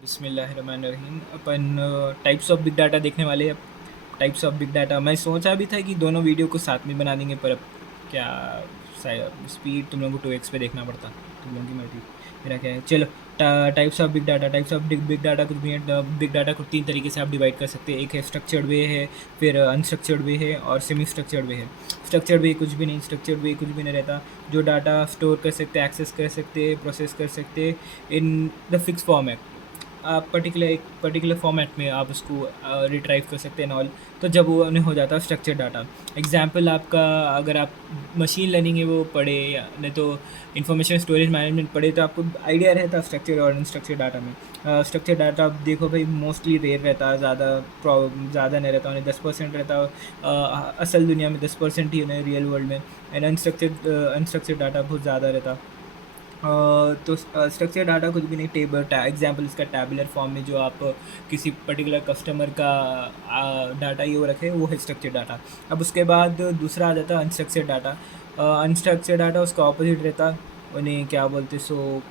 बिस्मिल्लाहिर्रहमानिर्रहीम। अपन types of big data देखने वाले हैं। टाइप्स ऑफ बिग डाटा मैं सोचा भी था कि दोनों वीडियो को साथ में बना देंगे, पर अब क्या स्पीड तुम लोगों को 2x पे देखना पड़ता। तुम लोगों की मर्जी, मेरा क्या है। चलो, types of big data. Types of big data कुछ भी है। बिग डाटा को 3 तरीके से आप डिवाइड कर सकते हैं। एक है स्ट्रक्चर्ड वे है, फिर अनस्ट्रक्चर्ड वे है, और सेमी स्ट्रक्चर्ड वे है। स्ट्रक्चर्ड वे कुछ भी नहीं, स्ट्रक्चर्ड वे कुछ भी नहीं रहता। जो डाटा स्टोर कर सकते, एक्सेस कर सकते, प्रोसेस कर सकते इन द फिक्स फॉर्मेट। आप एक पर्टिकुलर फॉर्मेट में आप उसको रिट्राइव कर सकते हैं ऑल। तो जब वो उन्हें हो जाता है स्ट्रक्चर डाटा। एग्जाम्पल आपका, अगर आप मशीन लर्निंग है वो पढ़े, या नहीं तो इंफॉर्मेशन स्टोरेज मैनेजमेंट पढ़े, तो आपको आइडिया रहता है स्ट्रक्चर और अनस्ट्रक्चर डाटा में। स्ट्रक्चर डाटा आप देखो भाई, मोस्टली रेयर रहता है, ज़्यादा नहीं रहता, उन्हें 10% रहता। असल दुनिया में 10% ही उन्हें रियल वर्ल्ड में। एंड अनस्ट्रक्चर डाटा बहुत ज़्यादा रहता। तो स्ट्रक्चर डाटा कुछ भी नहीं। एग्जाम्पल इसका टैबुलर फॉर्म में जो आप किसी पर्टिकुलर कस्टमर का डाटा ये वो रखे, वो है स्ट्रक्चर डाटा। अब उसके बाद दूसरा आ जाता है अनस्ट्रक्चर डाटा। अनस्ट्रक्चर डाटा उसका ऑपोजिट रहता। उन्हें क्या बोलते, सो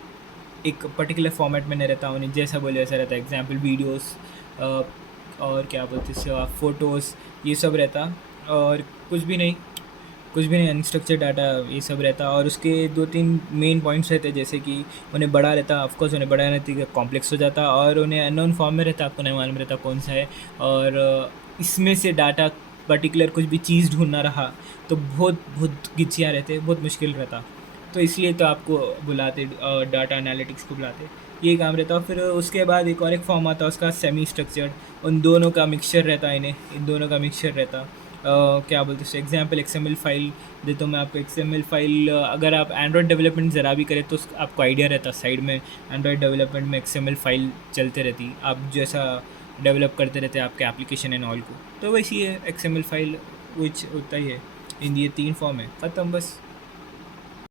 एक पर्टिकुलर फॉर्मेट में नहीं रहता, उन्हें जैसा बोले वैसा रहता। एग्जाम्पल वीडियोस, और क्या बोलते, सो फ़ोटोज़, ये सब रहता। और कुछ भी नहीं अनस्ट्रक्चर डाटा ये सब रहता। और उसके 2-3 मेन पॉइंट्स रहते, जैसे कि उन्हें बड़ा रहता, ऑफकोर्स उन्हें बड़ा रहती कॉम्प्लेक्स हो जाता, और उन्हें अननोन फॉर्म में रहता, आपको नहीं मालूम रहता कौन सा है। और इसमें से डाटा पर्टिकुलर कुछ भी चीज़ ढूंढना रहा तो बहुत बहुत गिचियाँ रहते, बहुत मुश्किल रहता। तो इसलिए तो आपको बुलाते, डाटा एनालिटिक्स को बुलाते, ये काम रहता। फिर उसके बाद एक और एक फॉर्म आता है उसका, सेमी स्ट्रक्चर्ड। उन दोनों का मिक्सचर रहता, इन दोनों का मिक्सचर रहता। क्या बोलते हैं, एग्जाम्पल एक्सएमएल फाइल देता हूँ मैं आपको। एक्सएमएल फाइल अगर आप एंड्रॉयड डेवलपमेंट ज़रा भी करें तो आपको आइडिया रहता साइड में एंड्रॉयड डेवलपमेंट में एक्सएमएल फाइल चलते रहती, आप जैसा डेवलप करते रहते हैं आपके एप्लीकेशन एंड ऑल को। तो वैसी है एक्सएमएल फाइल, विच होता ही है। इन ये 3 फॉर्म है, ख़त्म बस।